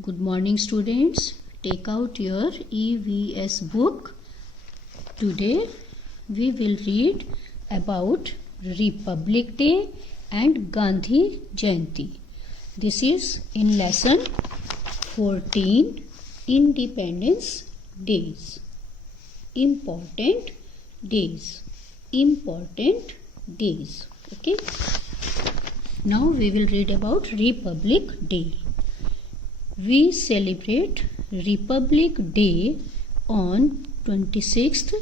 Good morning, students. Take out your EVS book. Today we will read about Republic Day and Gandhi Jayanti. This is in lesson 14, Independence Days. Important days. Important days. Okay. Now we will read about Republic Day. We celebrate Republic Day on 26th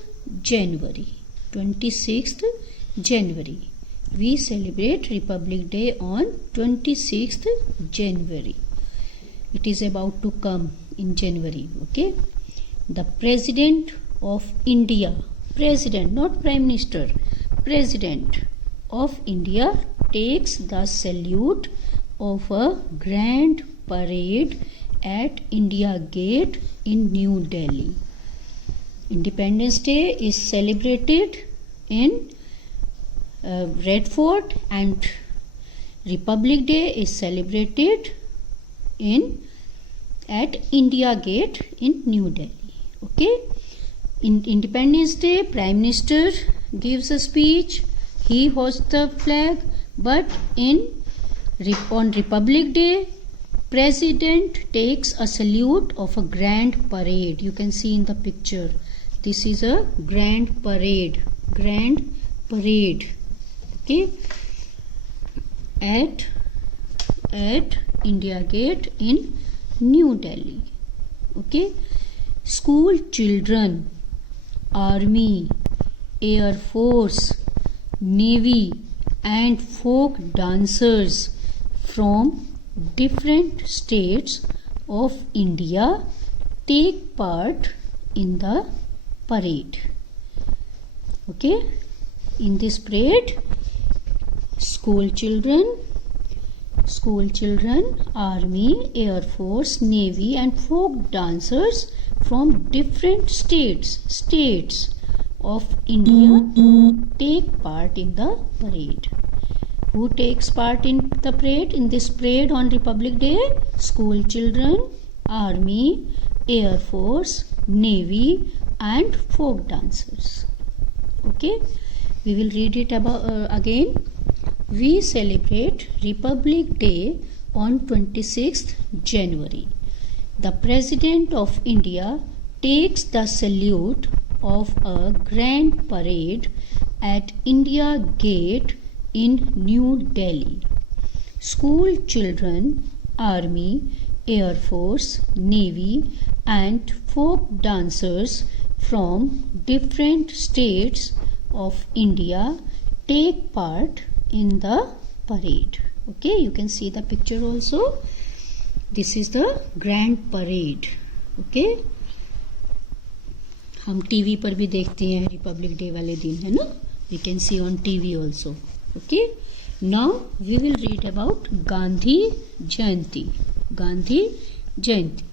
January. 26th January. We celebrate Republic Day on 26th January. It is about to come in January. Okay. The President of India, President, not Prime Minister, President of India takes the salute of a grand parade at India Gate in New Delhi. Independence Day is celebrated in Red Fort and Republic Day is celebrated at India Gate in New Delhi. Okay. In Independence Day, Prime Minister gives a speech. He hoists the flag. But on Republic Day, President takes a salute of a grand parade. You can see in the picture. This is a grand parade. Grand parade. Okay. At India Gate in New Delhi. Okay. School children, Army, Air Force, Navy and folk dancers from different states of India take part in the parade. Okay. In this parade, school children, Army, Air Force, Navy and folk dancers from different states of India take part in the parade. Who takes part in the parade? In this parade on Republic Day, school children, Army, Air Force, Navy and folk dancers. Okay, we will read it again. We celebrate Republic Day on 26th January. The President of India takes the salute of a grand parade at India Gate in New Delhi. School children, Army, Air Force, Navy and folk dancers from different states of India take part in the parade. Okay, you can see the picture also. This is the grand parade. Okay. हम TV पर भी देखते हैं Republic day वाले दिन, है ना. We can see on TV also. Okay. Now we will read about Gandhi Jayanti. Gandhi Jayanti.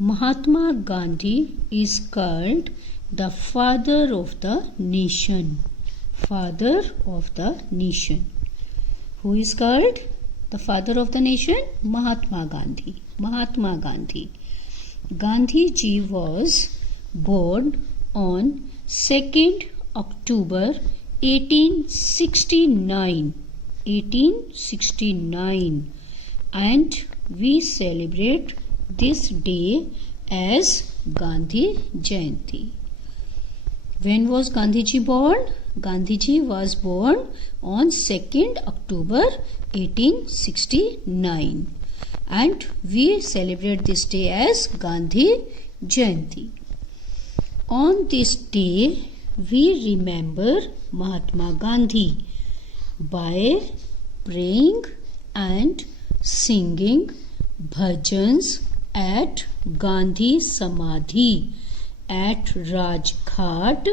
Mahatma Gandhi is called the father of the nation. Father of the nation. Who is called the father of the nation? Mahatma Gandhi. Mahatma Gandhi. Gandhi ji was born on 2nd October 1869. 1869. And we celebrate this day as Gandhi Jayanti. When was Gandhi ji born? Gandhi ji was born on 2nd October 1869. And we celebrate this day as Gandhi Jayanti. On this day, we remember Mahatma Gandhi by praying and singing bhajans at Gandhi Samadhi at Rajghat,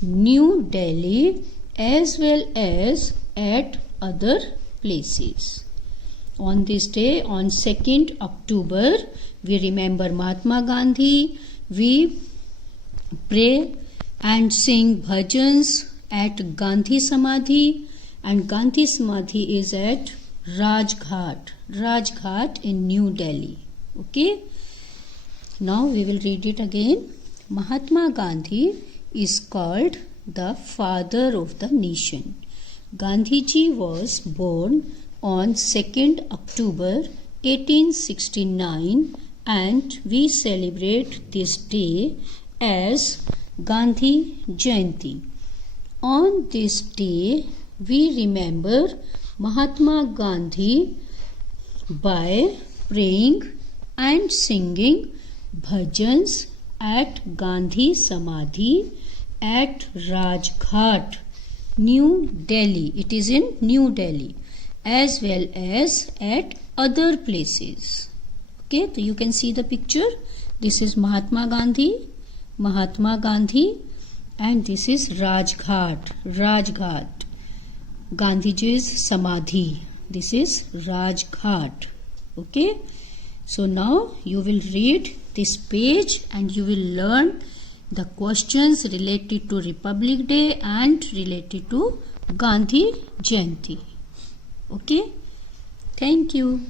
New Delhi, as well as at other places. On this day, on 2nd October, we remember Mahatma Gandhi. We pray and sing bhajans at Gandhi Samadhi, and Gandhi Samadhi is at Rajghat in New Delhi. Okay. Now we will read it again. Mahatma Gandhi is called the father of the nation. Gandhiji was born on 2nd October 1869 and we celebrate this day as Gandhi Jayanti. On this day, we remember Mahatma Gandhi by praying and singing bhajans at Gandhi Samadhi at Rajghat, New Delhi. It is in New Delhi, as well as at other places. Okay, so you can see the picture. This is Mahatma Gandhi, and this is Rajghat, Gandhiji's Samadhi. This is Rajghat. Okay, so now you will read this page and you will learn the questions related to Republic Day and related to Gandhi Jayanti. Okay, thank you.